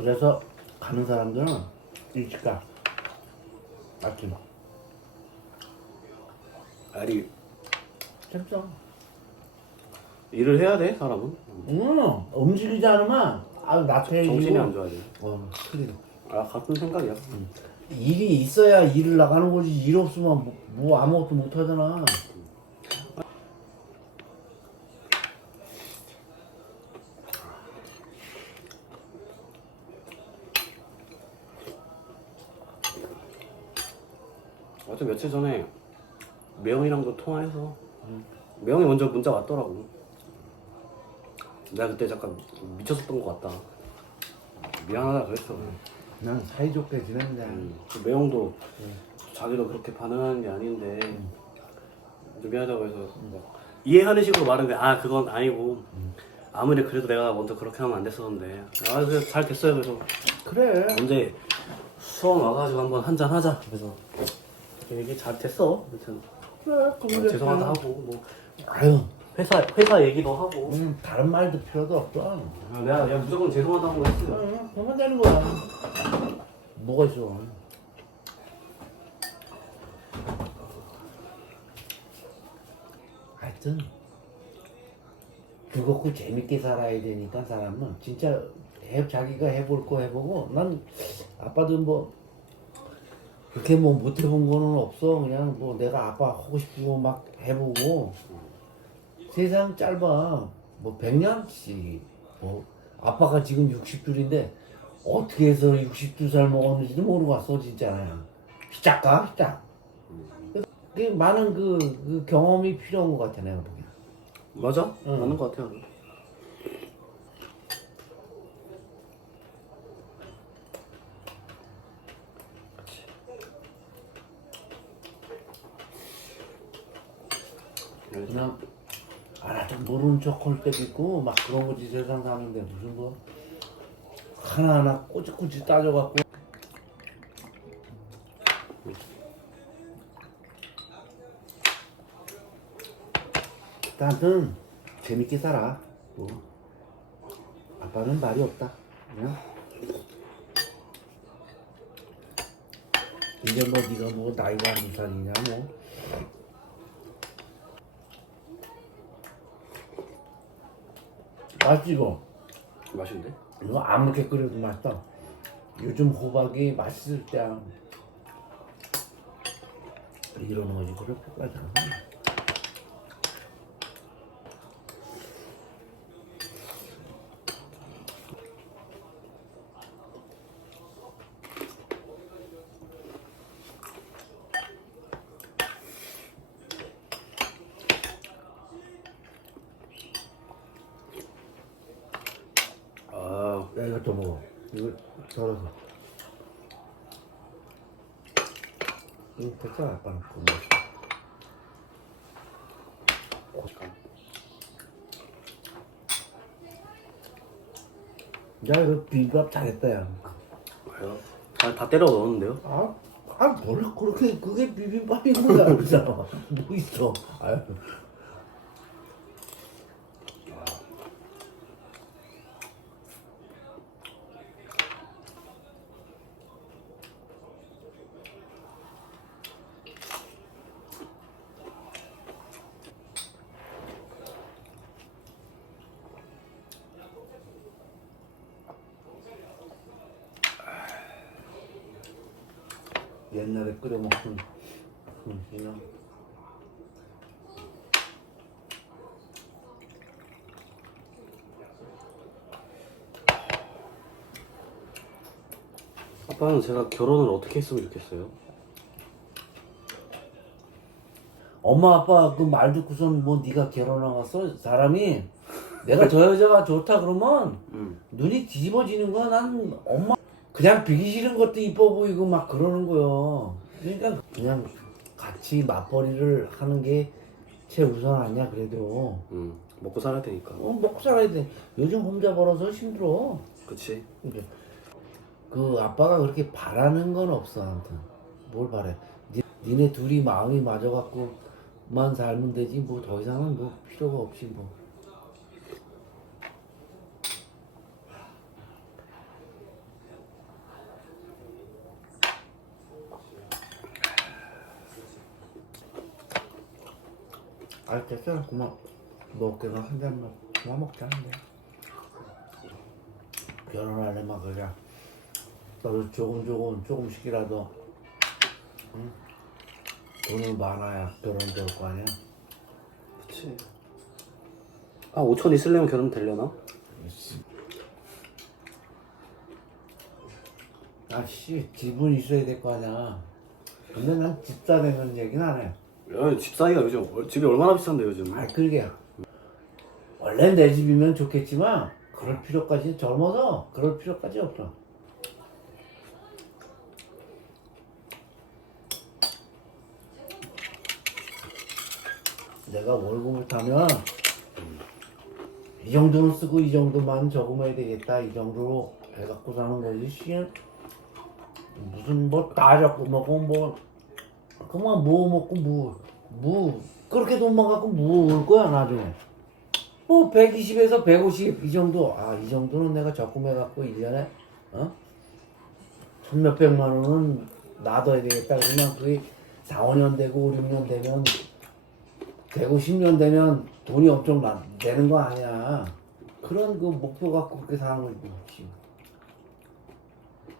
그래서 가는 사람들은 일찍 가. 아침. 아니 재밌어. 일을 해야 돼 사람은 응, 움직이지 않으면 아 나태해지고. 정신이 안 좋아야 돼. 어, 그래. 아 같은 생각이야. 일이 있어야 일을 나가는 거지. 일 없으면 뭐, 뭐 아무것도 못 하잖아. 며칠 전에 매형이랑도 통화해서 매형이 먼저 문자 왔더라고. 내가 그때 잠깐 미쳤었던 것 같다. 미안하다 그랬어. 난 사이좋게 지낸다. 음, 그 매형도 자기도 그렇게 반응하는 게 아닌데 좀 미안하다고 해서 막 이해하는 식으로 말하는데 아 그건 아니고 아무리 그래도 내가 먼저 그렇게 하면 안 됐었는데 아 그래 잘 됐어요 그래서 그래. 언제 수원 와가지고 한번 한잔 하자 그래서 얘기 잘 됐어 아무튼 그래. 어, 그래. 죄송하다 하고 뭐 아유, 회사 회사 얘기도 하고 음, 다른 말도 필요도 없어. 아, 내가 내가 무조건 죄송하다고 했어요 응, 그러면 되는 거야. 뭐가 있어? 하여튼 즐겁고 재밌게 살아야 되니까 사람은 진짜 해, 자기가 해볼 거 해보고 난 아빠도 뭐 그렇게 뭐 못 해본 거는 없어. 그냥 뭐 내가 아빠 하고 싶은 거 막 해보고. 세상 짧아. 뭐 100년씩 뭐 아빠가 지금 60줄인데 어떻게 해서 62살 먹었는지도 모르고 왔어 진짜. 시작가 시작 그 많은 그, 그 경험이 필요한 것 같아 내가 보기엔. 맞아? 응. 맞는 것 같아요 그냥 알아도 모르는 척할 때도 있고 막 그런 거지 세상 사는데 무슨 뭐 하나하나 꼬치꼬치 따져갖고. 나는 재밌게 살아. 뭐. 아빠는 말이 없다. 그냥. 이제 뭐 네가 뭐 나이가 몇 살이냐 뭐 맛있지 이거 맛있는데? 이거 아무렇게 끓여도 맛있다 요즘 호박이 맛있을 때야 이러는 거지 그렇게까지 안 해. 아 야더 먹어 이거 덜어서 이거 됐어 아빠는 그거 야 이거 비빔밥 잘했다 야 왜요? 다, 다 때려 넣었는데요? 아, 아, 뭘 그렇게 그게 비빔밥인 거야, 그잖아. 뭐 있어? 아유. 옛날에 끓여 먹던 그 그냥 아빠는 제가 결혼을 어떻게 했으면 좋겠어요? 엄마 아빠 그 말 듣고선 뭐 네가 결혼하겠어? 사람이 내가 저 여자가 좋다 그러면 음. 눈이 뒤집어지는 거야. 난 엄마 그냥 비기 싫은 것도 이뻐 보이고 막 그러는 거요. 그러니까 그냥 같이 맞벌이를 하는 게 최우선 아니야 그래도. 음. 먹고 살아야 되니까 어, 먹고 살아야 돼. 요즘 혼자 벌어서 힘들어. 그치? 그러니까 그 아빠가 그렇게 바라는 건 없어 아무튼 뭘 바래 니, 니네 둘이 마음이 맞아갖고만 살면 되지 뭐 더 이상은 뭐 필요가 없이 뭐 아 됐잖아 그만 먹게가 한 잔만 그만 먹자는데. 결혼하려면 그냥 너도 조금 조금 조금씩이라도 응? 돈이 많아야 결혼 될 거 아니야? 그치. 아 5천 있으려면 결혼 되려나? 아씨 집은 있어야 될 거 아니야. 근데 난 집 사내는 얘기는 안해 야, 집 사기가 요즘 얼- 집이 얼마나 비싼데 요즘. 아 그러게 원래 내 집이면 좋겠지만 그럴 필요까지 젊어서 그럴 필요까지 없어. 내가 월급을 타면 이 정도는 쓰고 이 정도만 저금해야 되겠다. 이 정도로 해갖고 사는 거지 씨. 무슨 뭐 따졌고 먹고 뭐 그만 뭐 먹고 뭐, 뭐 그렇게 돈만 갖고 뭐올 거야 나중에. 뭐 120에서 150 이 정도. 아 이 정도는 내가 적금해 갖고 1년에 어? 천 몇백만 원은 놔둬야 되겠다. 그러면 그게 4, 5년 되고 5, 6년 되면 되고 10년 되면 돈이 엄청 나, 되는 거 아니야. 그런 그 목표 갖고 그렇게 사는 거지. 씨.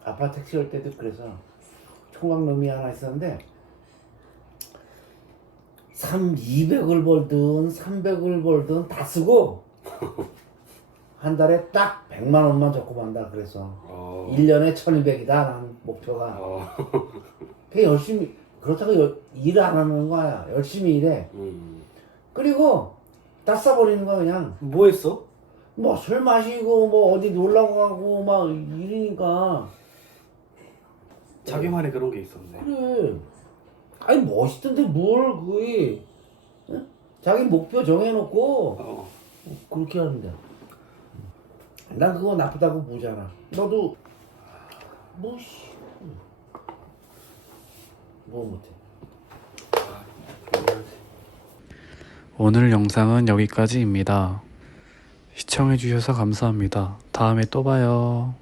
아빠 택시 올 때도 그래서 총각놈이 하나 있었는데 3, 200을 벌든 300을 벌든 다 쓰고 한 달에 딱 100만 원만 적금한다 그래서 어. 1년에 1200이다 난 목표가 어. 그 열심히 그렇다고 일안 하는 거야 열심히 일해 음. 그리고 다 써버리는 거야 그냥 뭐 했어? 뭐 술 마시고 뭐 어디 놀러 가고 막 이러니까 자기만의 그런 게 있었네. 그래. 아니 멋있던데 뭘 그게 응? 자기 목표 정해놓고 어. 그렇게 하는데 난 그거 나쁘다고 보잖아 너도 뭐 씨 뭐 못해 오늘 영상은 여기까지입니다. 시청해주셔서 감사합니다. 다음에 또 봐요.